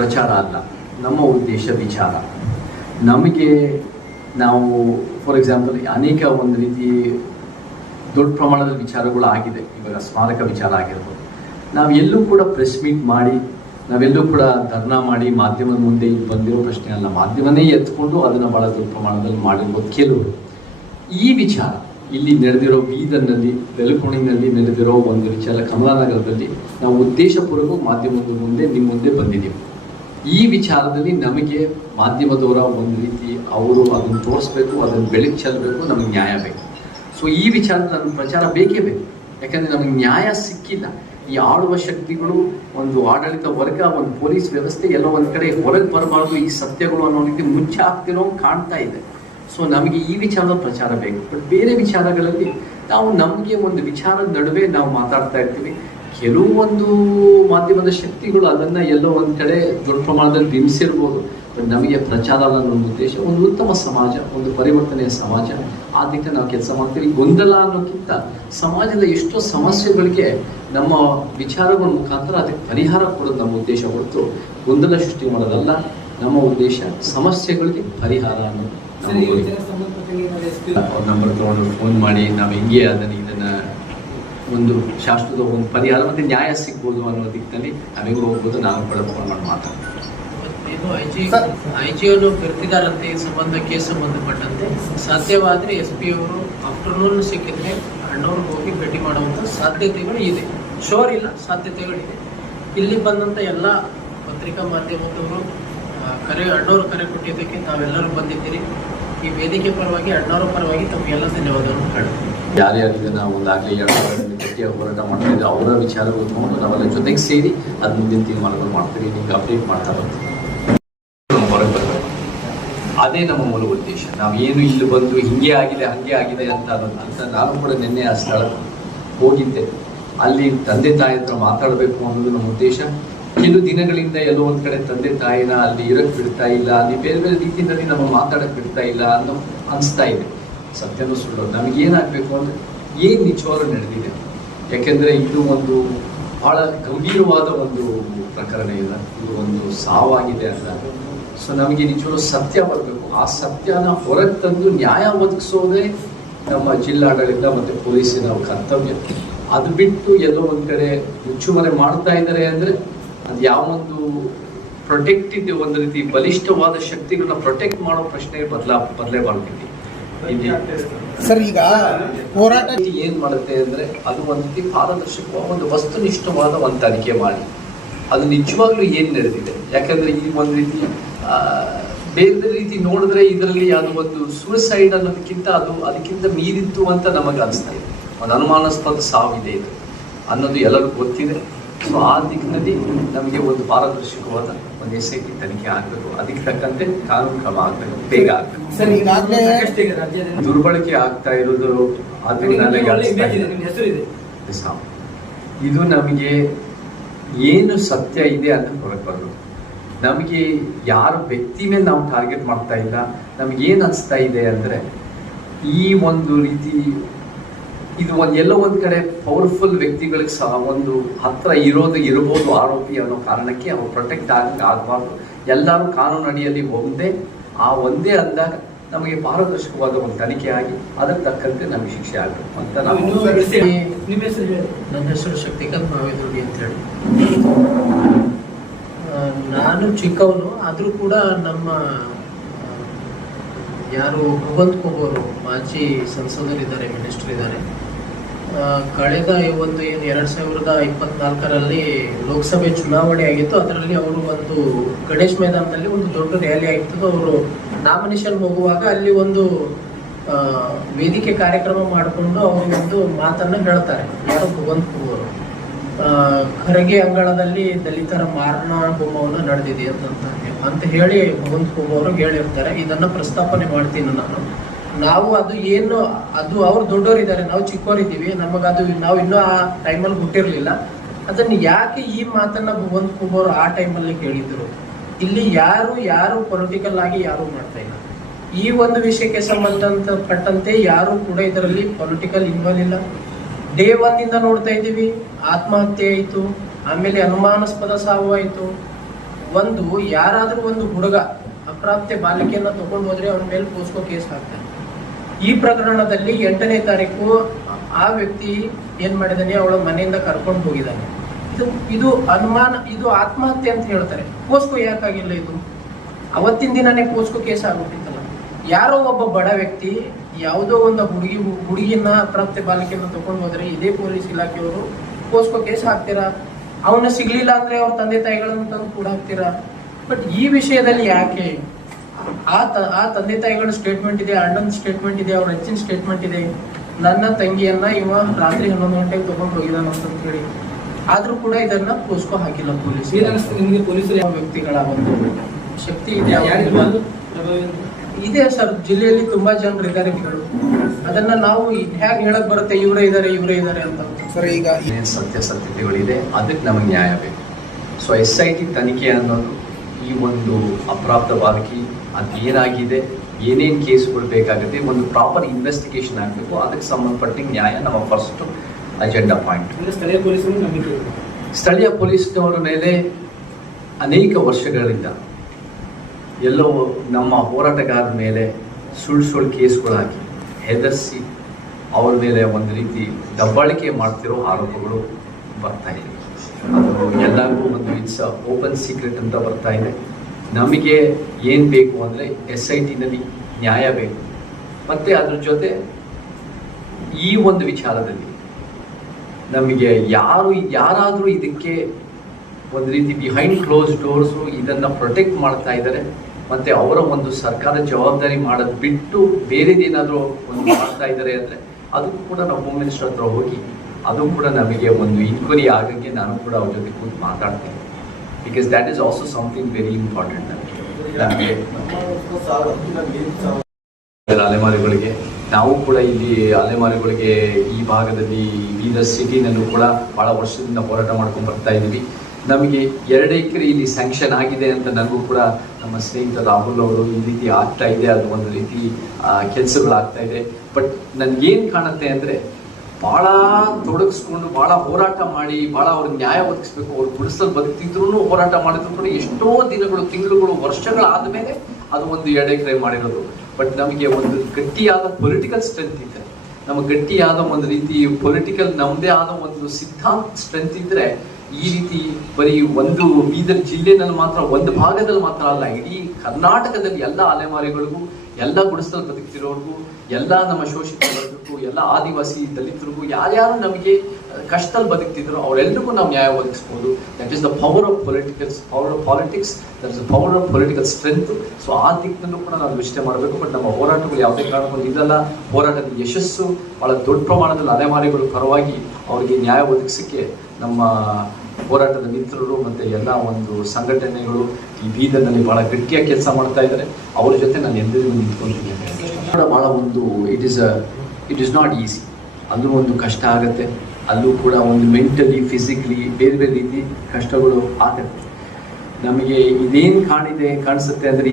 ಪ್ರಚಾರ ಅಲ್ಲ, ನಮ್ಮ ಉದ್ದೇಶ ವಿಚಾರ. ನಮಗೆ ನಾವು ಫಾರ್ ಎಕ್ಸಾಂಪಲ್ ಅನೇಕ ಒಂದು ರೀತಿ ದೊಡ್ಡ ಪ್ರಮಾಣದ ವಿಚಾರಗಳು ಆಗಿದೆ. ಇವಾಗ ಸ್ಮಾರಕ ವಿಚಾರ ಆಗಿರ್ಬೋದು, ನಾವು ಎಲ್ಲೂ ಕೂಡ ಪ್ರೆಸ್ ಮೀಟ್ ಮಾಡಿ, ನಾವೆಲ್ಲೂ ಕೂಡ ಧರ್ನಾ ಮಾಡಿ ಮಾಧ್ಯಮದ ಮುಂದೆ ಬಂದಿರೋ ಪ್ರಶ್ನೆ ಅಲ್ಲ. ಮಾಧ್ಯಮನೇ ಎತ್ಕೊಂಡು ಅದನ್ನು ಭಾಳ ದೊಡ್ಡ ಪ್ರಮಾಣದಲ್ಲಿ ಮಾಡಿರ್ಬೋದು ಕೆಲವರು. ಈ ವಿಚಾರ ಇಲ್ಲಿ ನಡೆದಿರೋ ಬೀದರ್ನಲ್ಲಿ, ಬೆಲಕೋಣಿನಲ್ಲಿ ನಡೆದಿರೋ ಒಂದು ವಿಚಾರ ಕಮಲಾನಗರದಲ್ಲಿ ನಾವು ಉದ್ದೇಶಪೂರ್ವಕ ಮಾಧ್ಯಮದ ಮುಂದೆ ನಿಮ್ಮ ಮುಂದೆ ಬಂದಿದ್ದೀವಿ. ಈ ವಿಚಾರದಲ್ಲಿ ನಮಗೆ ಮಾಧ್ಯಮದವರ ಒಂದು ರೀತಿ ಅವರು ಅದನ್ನು ತೋರಿಸ್ಬೇಕು, ಅದನ್ನು ಬೆಳಕು ಚೆಲ್ಲಬೇಕು, ನಮಗೆ ನ್ಯಾಯ ಬೇಕು. ಸೊ ಈ ವಿಚಾರದ ನಮಗೆ ಪ್ರಚಾರ ಬೇಕೇ ಬೇಕು. ಯಾಕಂದರೆ ನಮಗೆ ನ್ಯಾಯ ಸಿಕ್ಕಿಲ್ಲ. ಈ ಆಳುವ ಶಕ್ತಿಗಳು, ಒಂದು ಆಡಳಿತ ವರ್ಗ, ಒಂದು ಪೊಲೀಸ್ ವ್ಯವಸ್ಥೆ ಎಲ್ಲೋ ಒಂದು ಕಡೆ ಹೊರಗೆ ಬರಬಾರ್ದು, ಈ ಸತ್ಯಗಳು ಅನ್ನೋ ರೀತಿ ಮುಚ್ಚೆ ಹಾಕ್ತಿರೋ ಕಾಣ್ತಾ ಇದೆ. ಸೊ ನಮಗೆ ಈ ವಿಚಾರದ ಪ್ರಚಾರ ಬೇಕು. ಬಟ್ ಬೇರೆ ವಿಚಾರಗಳಲ್ಲಿ ನಾವು ನಮಗೆ ಒಂದು ವಿಚಾರದ ನಡುವೆ ನಾವು ಮಾತಾಡ್ತಾ ಇರ್ತೀವಿ. ಕೆಲವೊಂದು ಮಾಧ್ಯಮದ ಶಕ್ತಿಗಳು ಅದನ್ನು ಎಲ್ಲೋ ಒಂದು ಕಡೆ ದೊಡ್ಡ ಪ್ರಮಾಣದಲ್ಲಿ ಬಿಂಬಿಸಿರ್ಬೋದು. ಬಟ್ ನಮಗೆ ಪ್ರಚಾರ ಅನ್ನೋ ಒಂದು ಉದ್ದೇಶ ಒಂದು ಉತ್ತಮ ಸಮಾಜ, ಒಂದು ಪರಿವರ್ತನೆಯ ಸಮಾಜ, ಆ ದಿಕ್ಕ ನಾವು ಕೆಲಸ ಮಾಡ್ತೀವಿ. ಗೊಂದಲ ಅನ್ನೋಕ್ಕಿಂತ ಸಮಾಜದ ಎಷ್ಟೋ ಸಮಸ್ಯೆಗಳಿಗೆ ನಮ್ಮ ವಿಚಾರಗಳ ಮುಖಾಂತರ ಅದಕ್ಕೆ ಪರಿಹಾರ ಕೊಡೋದು ನಮ್ಮ ಉದ್ದೇಶ ಹೊರತು ಗೊಂದಲ ಸೃಷ್ಟಿ ಮಾಡೋದಲ್ಲ. ನಮ್ಮ ಉದ್ದೇಶ ಸಮಸ್ಯೆಗಳಿಗೆ ಪರಿಹಾರ ಅನ್ನೋದು. ನಂಬರ್ ತಗೊಂಡು ಫೋನ್ ಮಾಡಿ ನಾವು ಹಿಂಗೆ ಇದನ್ನು ಒಂದು ಶಾಸ್ತ್ರದ ಒಂದು ಪರಿಹಾರ ಮತ್ತು ನ್ಯಾಯ ಸಿಗ್ಬೋದು ಅನ್ನೋ ದಿಕ್ಕಿನಲ್ಲಿ ನಮಗೂ ಹೋಗ್ಬೋದು. ನಾನು ಕೂಡ ಫೋನ್ ಮಾಡಿ ಮಾತಾಡ್ತೀನಿ. ಐಜಿಯನ್ನು ಕರೆದಿದ್ದಾರಂತೆ ಈ ಕೇಸ್ ಸಂಬಂಧಪಟ್ಟಂತೆ. ಸಾಧ್ಯವಾದರೆ SP ಅವರು ಆಫ್ಟರ್ನೂನ್ ಸಿಕ್ಕಿದ್ರೆ ಅಣ್ಣವ್ರಿಗೆ ಹೋಗಿ ಭೇಟಿ ಮಾಡುವಂಥ ಸಾಧ್ಯತೆಗಳು ಇದೆ. ಶೋರ್ ಇಲ್ಲ, ಸಾಧ್ಯತೆಗಳಿದೆ. ಇಲ್ಲಿ ಬಂದಂಥ ಎಲ್ಲ ಪತ್ರಿಕಾ ಮಾಧ್ಯಮದವರು ಅಣ್ಣವ್ರು ಕರೆ ಕೊಟ್ಟಿದ್ದಕ್ಕೆ ತಾವೆಲ್ಲರೂ ಬಂದಿದ್ದೀರಿ. ಈ ವೇದಿಕೆ ಪರವಾಗಿ, ಅಣ್ಣವ್ರ ಪರವಾಗಿ ತಮಗೆಲ್ಲ ಧನ್ಯವಾದಗಳು ಹೇಳ್ತೀವಿ. ಯಾರ್ಯಾರು ಇದನ್ನು ಒಂದಾಗಲಿ ಗಟ್ಟಿಯಾಗಿ ಹೋರಾಟ ಮಾಡ್ತಿದ್ದೆ ಅವರ ವಿಚಾರಗಳು ತಗೊಂಡು ನಾವೆಲ್ಲ ಜೊತೆಗೆ ಸೇರಿ ಅದು ಮುಂದಿನ ತೀರ್ಮಾನಗಳು ಮಾಡ್ತೀವಿ. ನಿಮ್ಗೆ ಅಪ್ಡೇಟ್ ಮಾಡ್ತಾ ಬರ್ತೀವಿ. ಹೊರಗೆ ಬರಬೇಕು, ಅದೇ ನಮ್ಮ ಮೂಲ ಉದ್ದೇಶ. ನಾವೇನು ಇಲ್ಲಿ ಬಂದು ಹಿಂಗೆ ಆಗಿದೆ ಹಾಗೆ ಆಗಿದೆ ಅಂತ ಅನ್ನೋದಕ್ಕಿಂತ, ನಾನು ಕೂಡ ನಿನ್ನೆ ಆ ಸ್ಥಳ ಹೋಗಿದ್ದೆ. ಅಲ್ಲಿ ತಂದೆ ತಾಯಿ ಹತ್ರ ಮಾತಾಡಬೇಕು ಅನ್ನೋದು ನಮ್ಮ ಉದ್ದೇಶ. ಕೆಲವು ದಿನಗಳಿಂದ ಎಲ್ಲೋ ಒಂದು ಕಡೆ ತಂದೆ ತಾಯಿನ ಅಲ್ಲಿ ಇರೋಕ್ಕೆ ಬಿಡ್ತಾ ಇಲ್ಲ, ಅಲ್ಲಿ ಬೇರೆ ಬೇರೆ ರೀತಿಯಲ್ಲಿ ನಮ್ಮ ಮಾತಾಡಕ್ಕೆ ಬಿಡ್ತಾ ಇಲ್ಲ ಅನ್ನೋ ಅನಿಸ್ತಾ ಇದೆ. ಸತ್ಯನೂ ಸುಳ್ಳು. ನಮಗೇನಾಗಬೇಕು ಅಂದರೆ ಏನು ನಿಜವಾಗ್ಲೂ ನಡೆದಿದೆ. ಯಾಕೆಂದರೆ ಇದು ಒಂದು ಭಾಳ ಗಂಭೀರವಾದ ಒಂದು ಪ್ರಕರಣ ಇಲ್ಲ, ಇದು ಒಂದು ಸಾವಾಗಿದೆ ಅಂದಾಗ. ಸೊ ನಮಗೆ ನಿಜವಾಗ್ಲೂ ಸತ್ಯ ಬರಬೇಕು. ಆ ಸತ್ಯನ ಹೊರಗೆ ತಂದು ನ್ಯಾಯ ಒದಗಿಸೋದೇ ನಮ್ಮ ಜಿಲ್ಲಾಡಳಿತ ಮತ್ತು ಪೊಲೀಸಿನ ಕರ್ತವ್ಯ. ಅದು ಬಿಟ್ಟು ಎಲ್ಲೋ ಒಂದು ಕಡೆ ಮುಚ್ಚುಮರೆ ಮಾಡ್ತಾ ಇದ್ದಾರೆ ಅಂದರೆ ಅದು ಯಾವೊಂದು ಪ್ರೊಟೆಕ್ಟಿವ್ ಒಂದು ರೀತಿ ಬಲಿಷ್ಠವಾದ ಶಕ್ತಿಗಳನ್ನ ಪ್ರೊಟೆಕ್ಟ್ ಮಾಡೋ ಪ್ರಶ್ನೆ ಬದಲೇಬಾರ್ದು. ಸರ್, ಈಗ ಹೋರಾಟ ಏನ್ ಮಾಡುತ್ತೆ ಅಂದ್ರೆ ಅದು ಒಂದು ರೀತಿ ಪಾರದರ್ಶಕವಾದ ಒಂದು ವಸ್ತುನಿಷ್ಠವಾದ ಒಂದು ತನಿಖೆ ಮಾಡಿ ಅದು ನಿಜವಾಗ್ಲೂ ಏನ್ ನಡೆದಿದೆ. ಯಾಕಂದ್ರೆ ಈ ಒಂದು ರೀತಿ ಬೇರೆ ಬೇರೆ ರೀತಿ ನೋಡಿದ್ರೆ ಇದರಲ್ಲಿ ಅದು ಒಂದು ಸೂಸೈಡ್ ಅನ್ನೋದಕ್ಕಿಂತ ಅದಕ್ಕಿಂತ ಮೀರಿತ್ತು ಅಂತ ನಮಗೆ ಅನಿಸ್ತಾ ಇದೆ. ಒಂದು ಅನುಮಾನಾಸ್ಪದ ಸಾವಿದೆ ಇದು ಅನ್ನೋದು ಎಲ್ಲರಿಗೂ ಗೊತ್ತಿದೆ. ಸೊ ಆ ದಿಕ್ಕಿನಲ್ಲಿ ನಮಗೆ ಒಂದು ಪಾರದರ್ಶಕವಾದ ಒಂದು SIT ತನಿಖೆ ಆಗಬೇಕು. ಅದಕ್ಕೆ ತಕ್ಕಂತೆ ಕಾನೂನು ಕ್ರಮ ಆಗಬೇಕು, ಬೇಗ ಆಗಬೇಕು. ಸರ್, ಈಗಾಗಲೇ ದುರ್ಬಳಕೆ ಆಗ್ತಾ ಇರೋದು ಇದು ನಮಗೆ ಏನು ಸತ್ಯ ಇದೆ ಅಂತ ಹೊರಗೆ ಬರಬೇಕು. ನಮಗೆ ಯಾರು ವ್ಯಕ್ತಿ ಮೇಲೆ ನಾವು ಟಾರ್ಗೆಟ್ ಮಾಡ್ತಾ ಇಲ್ಲ. ನಮಗೇನು ಅನಿಸ್ತಾ ಇದೆ ಅಂದರೆ ಈ ಒಂದು ರೀತಿ ಇದು ಎಲ್ಲೋ ಒಂದು ಕಡೆ ಪವರ್ಫುಲ್ ವ್ಯಕ್ತಿಗಳಿಗೆ ಸಹ ಒಂದು ಹತ್ರ ಇರ್ಬೋದು ಆರೋಪಿ ಅನ್ನೋ ಕಾರಣಕ್ಕೆ ಅವ್ರು ಪ್ರೊಟೆಕ್ಟ್ ಆಗಬಾರ್ದು. ಎಲ್ಲರೂ ಕಾನೂನು ಅಡಿಯಲ್ಲಿ ಒಂದೇ ಅಂದಾಗ ನಮಗೆ ಪಾರದರ್ಶಕವಾದ ಒಂದು ತನಿಖೆ ಆಗಿ ಅದಕ್ಕೆ ತಕ್ಕಂತೆ ನಮಗೆ ಶಿಕ್ಷೆ ಆಗಬೇಕು ಅಂತ ನಾವು. ನನ್ನ ಹೆಸರು ಶಕ್ತಿಕಾಂತ್ ಮಾವೇದೊಡ್ಡಿ ಅಂತ ಹೇಳಿ. ನಾನು ಚಿಕ್ಕವನು ಆದರೂ ಕೂಡ ನಮ್ಮ ಯಾರು ಭಗವಂತ ಕೋಬೋರು ಮಾಜಿ ಸಂಸದರಿದ್ದಾರೆ, ಮಿನಿಸ್ಟರ್ ಇದ್ದಾರೆ. ಕಳೆದ ಒಂದು 2024ರಲ್ಲಿ ಲೋಕಸಭೆ ಚುನಾವಣೆ ಆಗಿತ್ತು. ಅದರಲ್ಲಿ ಅವರು ಒಂದು ಗಣೇಶ್ ಮೈದಾನದಲ್ಲಿ ಒಂದು ದೊಡ್ಡ ರ್ಯಾಲಿ ಆಗಿತ್ತು. ಅವರು ನಾಮಿನೇಷನ್ ಹೋಗುವಾಗ ಅಲ್ಲಿ ಒಂದು ವೇದಿಕೆ ಕಾರ್ಯಕ್ರಮ ಮಾಡಿಕೊಂಡು ಅವರು ಒಂದು ಮಾತನ್ನ ಹೇಳ್ತಾರೆ. ಯಾರು ಭಗವಂತ ಕೋಬೋರು, ಖರಗೆ ಅಂಗಳದಲ್ಲಿ ದಲಿತರ ಮಾರಣ ಹೋಮವನ್ನು ನಡೆದಿದೆ ಅಂತ ಹೇಳಿ ಭಗವಂತ ಕೋಬೋರು ಹೇಳಿರ್ತಾರೆ. ಇದನ್ನ ಪ್ರಸ್ತಾಪನೆ ಮಾಡ್ತೀನಿ ನಾನು. ನಾವು ಅದು ಅವ್ರು ದೊಡ್ಡವರಿದ್ದಾರೆ, ನಾವು ಚಿಕ್ಕವರಿದ್ದೀವಿ. ನಮಗದು ನಾವು ಇನ್ನೂ ಆ ಟೈಮಲ್ಲಿ ಹುಟ್ಟಿರ್ಲಿಲ್ಲ. ಅದನ್ನು ಯಾಕೆ ಈ ಮಾತನ್ನ ಭಗವಂತ ಕೋಬೋರು ಆ ಟೈಮಲ್ಲಿ ಕೇಳಿದ್ರು? ಇಲ್ಲಿ ಯಾರು ಪೊಲಿಟಿಕಲ್ ಆಗಿ ಯಾರು ಮಾಡ್ತಾ ಇಲ್ಲ. ಈ ಒಂದು ವಿಷಯಕ್ಕೆ ಸಂಬಂಧಪಟ್ಟಂತೆ ಯಾರು ಕೂಡ ಇದರಲ್ಲಿ ಪೊಲಿಟಿಕಲ್ ಇನ್ವಾಲ್ವ್ ಇಲ್ಲ. ಡೇ 1 ಇಂದ ನೋಡ್ತಾ ಇದ್ದೀವಿ. ಆತ್ಮಹತ್ಯೆ ಆಯಿತು, ಆಮೇಲೆ ಅನುಮಾನಾಸ್ಪದ ಸಾವು ಆಯಿತು, ಒಂದು ಯಾರಾದ್ರೂ ಒಂದು ಹುಡುಗ ಅಪ್ರಾಪ್ತ ಬಾಲಿಕೆಯನ್ನ ತಗೊಂಡು ಹೋದ್ರೆ ಅವನ ಮೇಲೆ ಪೋಸ್ಕೋ ಕೇಸ್ ಹಾಕ್ತಾರೆ. ಈ ಪ್ರಕರಣದಲ್ಲಿ 8ನೇ ತಾರೀಕು ಆ ವ್ಯಕ್ತಿ ಏನ್ ಮಾಡಿದಾನೆ, ಅವಳ ಮನೆಯಿಂದ ಕರ್ಕೊಂಡು ಹೋಗಿದ್ದಾನೆ. ಇದು ಅನುಮಾನ, ಇದು ಆತ್ಮಹತ್ಯೆ ಅಂತ ಹೇಳ್ತಾರೆ. ಪೋಸ್ಕೋ ಯಾಕಾಗಿಲ್ಲ? ಇದು ಅವತ್ತಿನ ದಿನನೇ ಪೋಸ್ಕೋ ಕೇಸ್ ಆಗ್ಬಿಟ್ಟಿತ್ತಲ್ಲ. ಯಾರೋ ಒಬ್ಬ ಬಡ ವ್ಯಕ್ತಿ ಯಾವುದೋ ಒಂದು ಹುಡುಗಿನ ಅಪ್ರಾಪ್ತ ಬಾಲಿಕೆಯನ್ನ ತಗೊಂಡು ಹೋದ್ರೆ ಇದೇ ಪೊಲೀಸ್ ಇಲಾಖೆಯವರು ಪೋಸ್ಕೋ ಕೇಸ್ ಹಾಕ್ತೀರಾ? ಅವನ್ನ ಸಿಗ್ಲಿಲ್ಲ ಅಂದ್ರೆ ಅವ್ರ ತಂದೆ ತಾಯಿಗಳನ್ನು ತಂದು ಕೂಡ ಹಾಕ್ತೀರಾ? ಬಟ್ ಈ ವಿಷಯದಲ್ಲಿ ಯಾಕೆ ಆ ತಂದೆ ತಾಯಿಗಳ ಸ್ಟೇಟ್ಮೆಂಟ್ ಇದೆ, ಅಣ್ಣನ ಸ್ಟೇಟ್ಮೆಂಟ್ ಇದೆ, ಅವ್ರ ಅಜ್ಜಿನ ಸ್ಟೇಟ್ಮೆಂಟ್ ಇದೆ, ನನ್ನ ತಂಗಿಯನ್ನ ಇವ ರಾತ್ರಿ 11 ಗಂಟೆಗೆ ತಗೊಂಡು ಹೋಗಿದಾನ ಅಂತ ಹೇಳಿ, ಆದ್ರೂ ಕೂಡ ಇದನ್ನ ಪೋಸ್ಕೋ ಹಾಕಿಲ್ಲ ಪೊಲೀಸ್. ನಿಮಗೆ ಪೊಲೀಸರು ವ್ಯಕ್ತಿಗಳ ಒಂದು ಶಕ್ತಿ ಇದೆ ಇದೆ ಸರ್. ಜಿಲ್ಲೆಯಲ್ಲಿ ತುಂಬಾ ಜನರು ಇದ್ದಾರೆ. ಅದನ್ನ ನಾವು ಹೇಗೆ ಹೇಳಕ್ ಬರುತ್ತೆ, ಇವರೇ ಇದಾರೆ ಅಂತ. ಸರ್ ಈಗ ಏನೇನು ಸತ್ಯತೆಗಳಿದೆ ಅದಕ್ಕೆ ನಮಗೆ ನ್ಯಾಯ ಬೇಕು. ಸೊ SIT ತನಿಖೆ ಅನ್ನೋದು ಈ ಒಂದು ಅಪ್ರಾಪ್ತ ಬಾಲಕಿ ಅದೇನಾಗಿದೆ, ಏನೇನು ಕೇಸ್ಗಳು ಬೇಕಾಗುತ್ತೆ, ಒಂದು ಪ್ರಾಪರ್ ಇನ್ವೆಸ್ಟಿಗೇಷನ್ ಆಗಬೇಕು. ಅದಕ್ಕೆ ಸಂಬಂಧಪಟ್ಟಂಗೆ ನ್ಯಾಯ ನಮ್ಮ ಫಸ್ಟ್ ಅಜೆಂಡಾ ಪಾಯಿಂಟ್. ಸ್ಥಳೀಯ ಪೊಲೀಸರು ನಂಬಿಕೆ, ಸ್ಥಳೀಯ ಪೊಲೀಸ್ನವರ ಮೇಲೆ ಅನೇಕ ವರ್ಷಗಳಿಂದ ಎಲ್ಲೋ ನಮ್ಮ ಹೋರಾಟಗಾರರ ಮೇಲೆ ಸುಳ್ಳು ಕೇಸ್ಗಳು ಹಾಕಿ ಹೆದರಿಸಿ ಅವ್ರ ಮೇಲೆ ಒಂದು ರೀತಿ ದಬ್ಬಾಳಿಕೆ ಮಾಡ್ತಿರೋ ಆರೋಪಗಳು ಬರ್ತಾ ಇದೆ. ಅದು ಎಲ್ಲರಿಗೂ ಒಂದು ಇಟ್ಸ್ ಓಪನ್ ಸೀಕ್ರೆಟ್ ಅಂತ ಬರ್ತಾ ಇದೆ. ನಮಗೆ ಏನು ಬೇಕು ಅಂದರೆ SITನಲ್ಲಿ ನ್ಯಾಯ ಬೇಕು. ಮತ್ತು ಅದ್ರ ಜೊತೆ ಈ ಒಂದು ವಿಚಾರದಲ್ಲಿ ನಮಗೆ ಯಾರಾದರೂ ಇದಕ್ಕೆ ಒಂದು ರೀತಿ ಬಿಹೈಂಡ್ ಕ್ಲೋಸ್ ಡೋರ್ಸು ಇದನ್ನು ಪ್ರೊಟೆಕ್ಟ್ ಮಾಡ್ತಾ ಇದ್ದಾರೆ, ಮತ್ತು ಅವರ ಒಂದು ಸರ್ಕಾರ ಜವಾಬ್ದಾರಿ ಮಾಡೋದು ಬಿಟ್ಟು ಬೇರೆದೇನಾದರೂ ಒಂದು ಮಾಡ್ತಾ ಇದ್ದಾರೆ ಅಂದರೆ ಅದಕ್ಕೂ ಕೂಡ ನಾವು ಹೋಮ್ ಮಿನಿಸ್ಟರ್ ಹತ್ರ ಹೋಗಿ ಅದು ಕೂಡ ನಮಗೆ ಒಂದು ಇನ್ಕ್ವೈರಿ ಆಗಕ್ಕೆ ನಾನು ಕೂಡ ಅವ್ರ ಜೊತೆ ಕೂತು ಮಾತಾಡ್ತೇನೆ. Because that is also something very important ನಮಗೆ ಅಲೆಮಾರಿಗಳಿಗೆ. ನಾವು ಕೂಡ ಇಲ್ಲಿ ಅಲೆಮಾರಿಗಳಿಗೆ ಈ ಭಾಗದಲ್ಲಿ ಬೀದರ್ ಸಿಟಿನಲ್ಲೂ ಕೂಡ ಭಾಳ ವರ್ಷದಿಂದ ಹೋರಾಟ ಮಾಡ್ಕೊಂಡು ಬರ್ತಾ ಇದ್ದೀವಿ. ನಮಗೆ 2 ಎಕರೆ ಇಲ್ಲಿ ಸ್ಯಾಂಕ್ಷನ್ ಆಗಿದೆ ಅಂತ ನನಗೂ ಕೂಡ ನಮ್ಮ ಸ್ನೇಹಿತ ರಾಹುಲ್ ಅವರು ಈ ರೀತಿ ಆಗ್ತಾ ಇದೆ, ಅದು ಒಂದು ರೀತಿ ಕೆಲಸಗಳಾಗ್ತಾ ಇದೆ. ಬಟ್ ನನಗೇನು ಕಾಣುತ್ತೆ ಅಂದರೆ ಭಾಳ ತೊಡಗಿಸ್ಕೊಂಡು ಭಾಳ ಹೋರಾಟ ಮಾಡಿ ಭಾಳ ಅವ್ರಿಗೆ ನ್ಯಾಯ ಒದಗಿಸ್ಬೇಕು. ಅವ್ರು ಗುಡಿಸಲು ಬದುಕ್ತಿದ್ರು ಹೋರಾಟ ಮಾಡಿದ್ರು ಕೂಡ ಎಷ್ಟೋ ದಿನಗಳು, ತಿಂಗಳುಗಳು, ವರ್ಷಗಳಾದ ಮೇಲೆ ಅದು ಒಂದು 2 ಎಕರೆ ಮಾಡಿರೋದು. ಬಟ್ ನಮಗೆ ಒಂದು ಗಟ್ಟಿಯಾದ ಪೊಲಿಟಿಕಲ್ ಸ್ಟ್ರೆಂತ್ ಇದೆ, ನಮಗೆ ಗಟ್ಟಿಯಾದ ಒಂದು ರೀತಿ ಪೊಲಿಟಿಕಲ್ ನಮ್ಮದೇ ಆದ ಒಂದು ಸಿದ್ಧಾಂತ ಸ್ಟ್ರೆಂತ್ ಇದ್ದರೆ ಈ ರೀತಿ ಬರೀ ಒಂದು ಬೀದರ್ ಜಿಲ್ಲೆನಲ್ಲಿ ಮಾತ್ರ, ಒಂದು ಭಾಗದಲ್ಲಿ ಮಾತ್ರ ಅಲ್ಲ, ಇಡೀ ಕರ್ನಾಟಕದಲ್ಲಿ ಎಲ್ಲ ಅಲೆಮಾರಿಗಳಿಗೂ, ಎಲ್ಲ ಗುಡಿಸಲು ಬದುಕ್ತಿರೋರ್ಗೂ, ಎಲ್ಲ ನಮ್ಮ ಶೋಷಿತ ವರ್ಗಕ್ಕೂ, ಎಲ್ಲ ಆದಿವಾಸಿ ದಲಿತರಿಗೂ, ಯಾರ್ಯಾರು ನಮಗೆ ಕಷ್ಟದಲ್ಲಿ ಬದುಕ್ತಿದ್ರು ಅವರೆಲ್ಲರಿಗೂ ನಾವು ನ್ಯಾಯ ಒದಗಿಸ್ಬೋದು. That is the power of politics, that is the power of political strength. So ಆ ದಿಕ್ಕಿನಲ್ಲೂ ಕೂಡ ನಾವು ಯೋಚನೆ ಮಾಡಬೇಕು. ಬಟ್ ನಮ್ಮ ಹೋರಾಟಗಳು ಯಾವುದೇ ಕಾರಣಕ್ಕೂ ಇದಲ್ಲ. ಹೋರಾಟದ ಯಶಸ್ಸು ಭಾಳ ದೊಡ್ಡ ಪ್ರಮಾಣದಲ್ಲಿ ಅಲೆಮಾರಿಗಳ ಪರವಾಗಿ ಅವರಿಗೆ ನ್ಯಾಯ ಒದಗಿಸೋಕ್ಕೆ ನಮ್ಮ ಹೋರಾಟದ ಮಿತ್ರರು ಮತ್ತು ಎಲ್ಲ ಒಂದು ಸಂಘಟನೆಗಳು ಈ ಬೀದರ್ನಲ್ಲಿ ಭಾಳ ಗಟ್ಟಿಯಾಗಿ ಕೆಲಸ ಮಾಡ್ತಾ ಇದ್ದಾರೆ. ಅವ್ರ ಜೊತೆ ನಾನು ಎಂದಿಗೂ ನಿಂತ್ಕೊಂಡಿದ್ದೇನೆ. ಭಾಳ ಒಂದು ಇಟ್ ಈಸ್ ನಾಟ್ ಈಸಿ. ಅಲ್ಲೂ ಒಂದು ಕಷ್ಟ ಆಗುತ್ತೆ, ಅಲ್ಲೂ ಕೂಡ ಒಂದು ಮೆಂಟಲಿ, ಫಿಸಿಕಲಿ ಬೇರೆ ಬೇರೆ ರೀತಿ ಕಷ್ಟಗಳು ಆಗುತ್ತೆ. ನಮಗೆ ಇದೇನು ಕಾಣಿಸುತ್ತೆ ಅಂದರೆ